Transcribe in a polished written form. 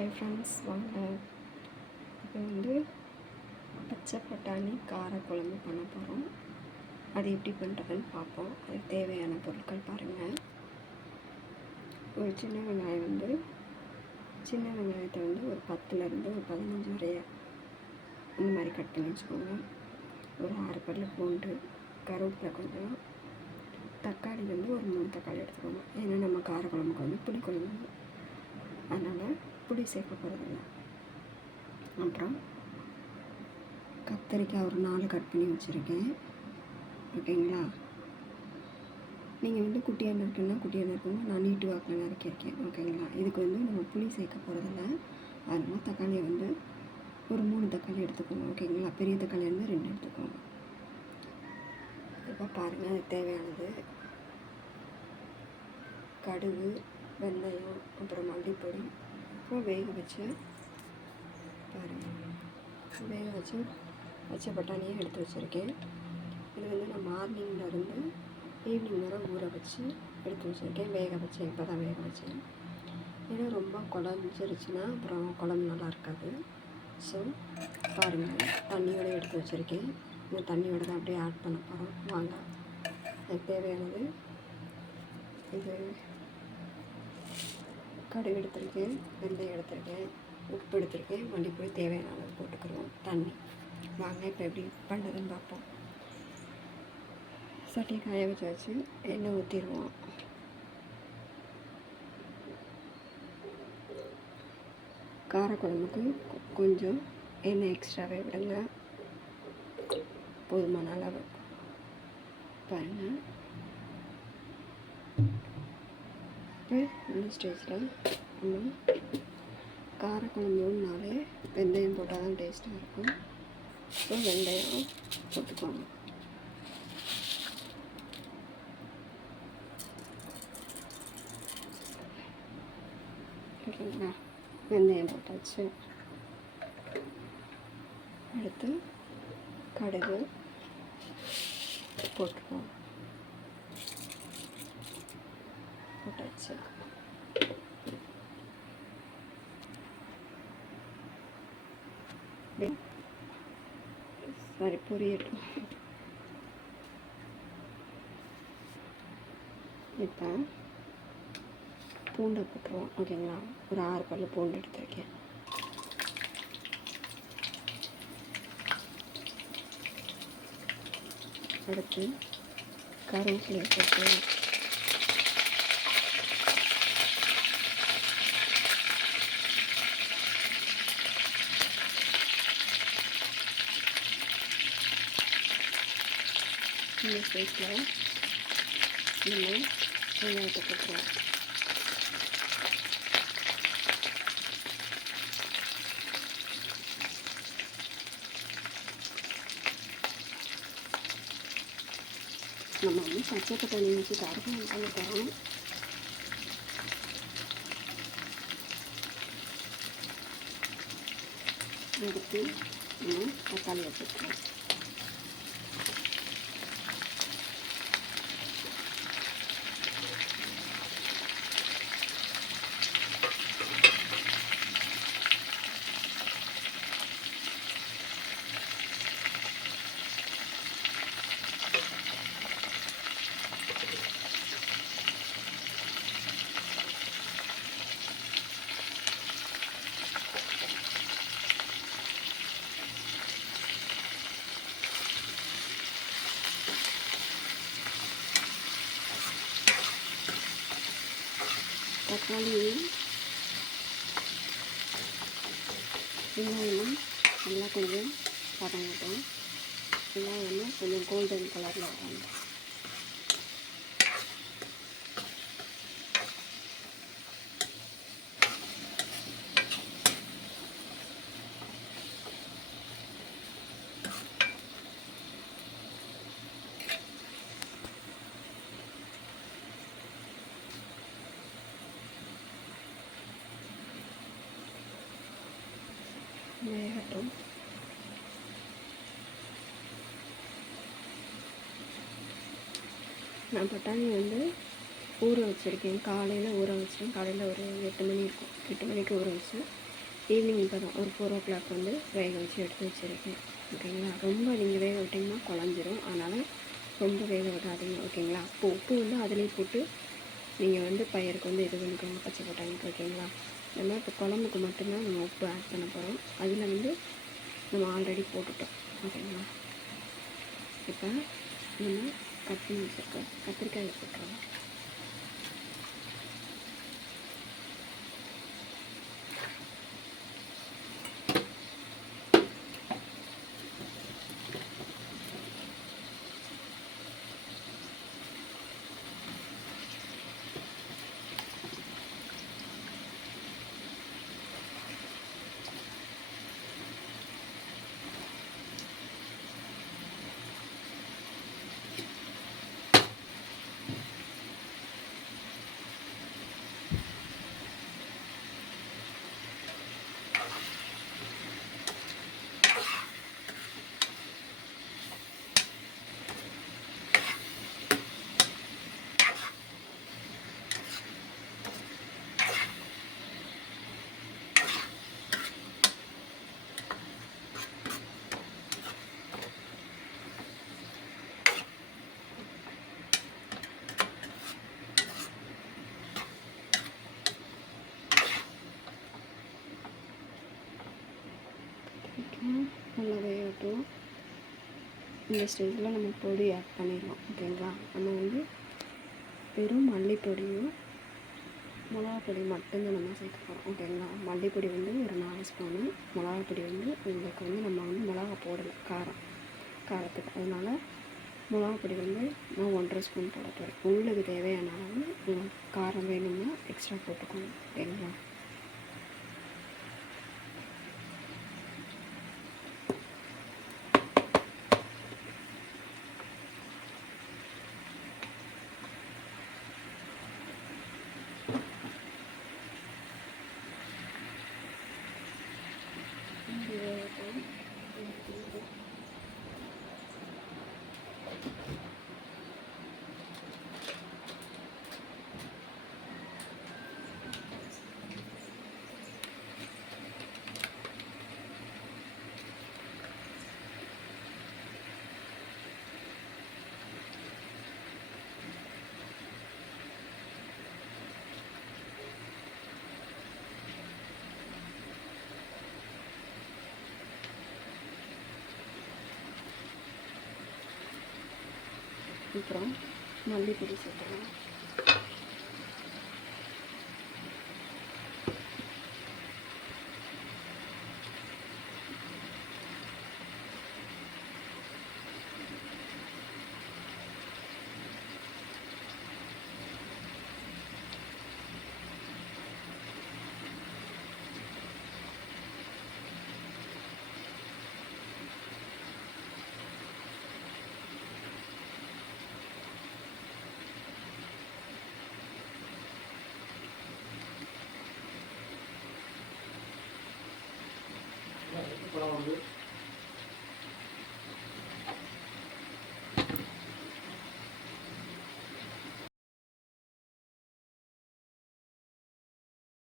Hi friends, வாங்க இப்போ வந்து பச்சை பட்டாணி காரக்குழம்பு பண்ண போகிறோம். அது எப்படி பண்ணுறதுன்னு பார்ப்போம். அதுக்கு தேவையான பொருட்கள் பாருங்கள். ஒரு சின்ன வெங்காயத்தை வந்து ஒரு 10லேருந்து ஒரு 15 வரைய இந்த மாதிரி கட் பண்ணி வச்சுக்கோங்க. ஒரு 6 பல் பூண்டு, கருவேப்பிலை கொஞ்சம், தக்காளி வந்து ஒரு 3 தக்காளி எடுத்துக்கோங்க. ஏன்னா நம்ம காரக்குழம்புக்கு வந்து புளிக்குழம்பு, அதனால் புளி சேர்க்க போகிறதில்ல. அப்புறம் கத்தரிக்காய் ஒரு 4 கட் பண்ணி வச்சுருக்கேன். ஓகேங்களா? நீங்கள் வந்து குட்டியாக நறுக்குங்க, நான் நீட்டு வாக்கில் நறுக்கியிருக்கேன். ஓகேங்களா? இதுக்கு வந்து நம்ம புளி சேர்க்க போகிறதில்ல. அதனால் தக்காளியை வந்து ஒரு 3 தக்காளி எடுத்துக்கோங்க. ஓகேங்களா? பெரிய தக்காளி வந்து 2 எடுத்துக்கோங்க. இப்போ பாருங்கள், அதுக்கு தேவையானது கடுகு, வெந்தயம், அப்புறம் மல்லிப்பொடி, அப்புறம் வேக வச்சு பச்சை பட்டாணியை எடுத்து வச்சுருக்கேன். இது வந்து நான் மார்னிங்லேருந்து ஈவினிங் வரை ஊற வச்சு எடுத்து வச்சுருக்கேன். இப்போ தான் வேக வச்சேன். ஏன்னா ரொம்ப குழஞ்சிருச்சுன்னா அப்புறம் குழம்பு நல்லா இருக்காது. ஸோ பாருங்கள், தண்ணியோடு எடுத்து வச்சுருக்கேன். இந்த தண்ணியோடு தான் அப்படியே ஆட் பண்ண போகிறோம். வாங்க. அதுக்கு தேவையானது இது கடுகு எடுத்துருக்கேன், வெந்தயம் எடுத்துருக்கேன், உப்பு எடுத்துருக்கேன், மல்லிப்பொடி தேவையான அளவு போட்டுக்கிறோம். தண்ணி. வாங்க இப்போ எப்படி பண்ணுறதுன்னு பார்ப்போம். சட்டியை காய வச்சு எண்ணெய் ஊற்றிடுவோம். காரக்குழம்புக்கு கொஞ்சம் எண்ணெய் எக்ஸ்ட்ராவே விடுங்க, போதுமான அளவு. பாருங்கள், இப்போ இந்த ஸ்டேஜில் நம்ம காரக்குழம்புனாலே வெந்தயம் போட்டால் தான் டேஸ்ட்டாக இருக்கும். ஸோ வெந்தயம் போட்டுக்கோங்க. ஓகேங்களா? வெந்தயம் போட்டாச்சு. அடுத்து கடுகு போட்டுருவோம். போட்டாச்சு. சரி, பொரியட்டும். இப்போ பூண்டை போட்டுருவோம். ஓகேங்களா? ஒரு 6 பல் பூண்டு எடுத்துருக்கேன். அடுத்து கருவேப்பிலை போட்டு இந்த ஸ்டேஜில் நம்ம வெங்காயத்தை போட்டுருவோம். நம்ம வந்து பச்சை பட்டாணி வச்சு காரக்குழம்பு பண்ண போகிறோம். எடுத்து நம்ம தக்காளி வச்சுருக்கோம். தக்காளியும் வெங்காயமும் நல்லா கொஞ்சம் வதங்கட்டும். வெங்காயமும் கொஞ்சம் கோல்டன் கலரில் வதங்க. வேகட்டும். நான் பட்டாணி வந்து ஊற வச்சுருக்கேன். காலையில் ஊற வச்சேன். காலையில் ஒரு 8 மணி இருக்கும். 8 மணிக்கு ஊற வச்சு ஈவினிங் இப்போ தான் ஒரு 4 o'clock வந்து வேக வச்சு எடுத்து வச்சுருக்கேன். ஓகேங்களா. ரொம்ப நீங்கள் வேக விட்டிங்கன்னா குழஞ்சிரும். அதனால் ரொம்ப வேக விடாதீங்க. ஓகேங்களா. உப்பு வந்து அதிலே போட்டு நீங்கள் வந்து பயிருக்கு வந்து இது பண்ணிக்கோங்க, பச்சை பட்டாணிக்கு. ஓகேங்களா. நம்ம இப்போ குழம்புக்கு மட்டும்தான் நம்ம உப்பு ஆட் பண்ண போகிறோம். அதில் வந்து நம்ம ஆல்ரெடி போட்டுட்டோம். ஓகேங்களா. இப்போ நம்ம கட் பண்ணி வச்சுருக்க கத்திரிக்காயை போட்டுருவோம். நல்லா வேகட்டும். இந்த ஸ்டேஜில் நம்ம பொடி ஆட் பண்ணிடலாம். ஓகேங்களா. நம்ம வந்து வெறும் மல்லிப்பொடியும் மிளகாப்பொடி மட்டும்தான் நம்ம சேர்க்க போகிறோம். ஓகேங்களா. மல்லிப்பொடி வந்து ஒரு 4 ஸ்பூனு, மிளகாப்பொடி வந்து உங்களுக்கு வந்து நம்ம வந்து மிளகா போடலை காரத்துக்கு. அதனால் மிளகாப்பொடி வந்து நான் 1.5 ஸ்பூன் போட போகிறேன். உங்களுக்கு தேவையான அளவு காரம் வேணும்னா எக்ஸ்ட்ரா போட்டுக்கோங்க. ஓகேங்களா. அப்புறம் மல்லிப்பொடி சேர்த்துக்கலாம். அப்புறம் வந்து